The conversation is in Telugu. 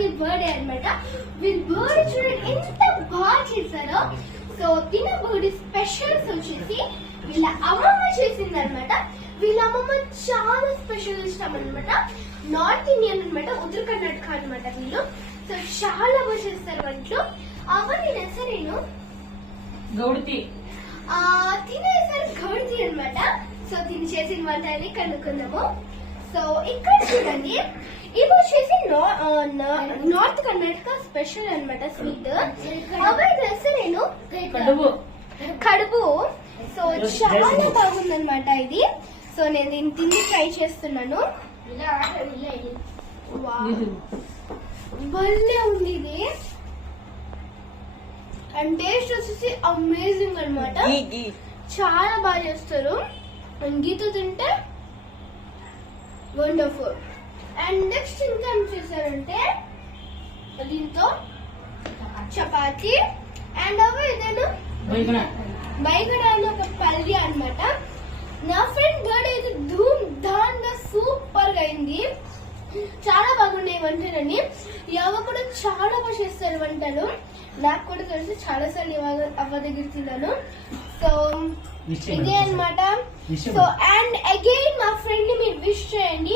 ది బర్త్డే అన్నమాట. వీళ్ళ బర్త్డే చూడండి ఎంత బాగా చేశారో. సో తిన బర్త్డే స్పెషల్స్ వచ్చేసి వీళ్ళ అమ్మమ్మ చేసింది అనమాట. వీళ్ళ అమ్మమ్మ చాలా స్పెషల్ ఇష్టం అనమాట. నార్త్ ఇండియన్ అనమాట, ఉత్తర కర్ణాటక అనమాట వీళ్ళు. సో చాలా బాగా చేస్తారు వంటలు. అవన్నీ నేను గౌడతి తినేసారి గౌడతి అనమాట. సో తిని చేసిన వంటని కనుక్కుందాము. సో ఇక్కడ చూడండి, ఇవి వచ్చేసి నార్త్ కర్ణాటక స్పెషల్ అనమాట స్వీట్. అవి నేను కడుపు. సో చాలా బాగుందన్నమాట ఇది. సో నేను దీన్ని తిని ట్రై చేస్తున్నాను. భలే ఉంది ఇది. అండ్ టేస్ట్ వచ్చేసి అమేజింగ్ అనమాట. చాలా బాగా చేస్తారు. గీత తింటే వండర్ఫుల్. అండ్ నెక్స్ట్ ఇంకా ఏం చేశారంటే దీంతో చపాతి అండ్ అవి ఇదేను బైగడ అని ఒక పల్లి అనమాట. నా ఫ్రెండ్ బర్త్డే అయితే ధూమ్ ధామ్ గా సూపర్ గా అయింది. చాలా బాగున్నాయి వంటలని. యవ కూడా చాలా బాగా చేస్తారు వంటలు. నాకు కూడా తెలిసి చాలా సార్లు అవ్వ దగ్గర తిన్నాను. సో ఇదే అనమాట. సో అండ్ అగైన్ మా ఫ్రెండ్ ని మీరు విష్ చేయండి.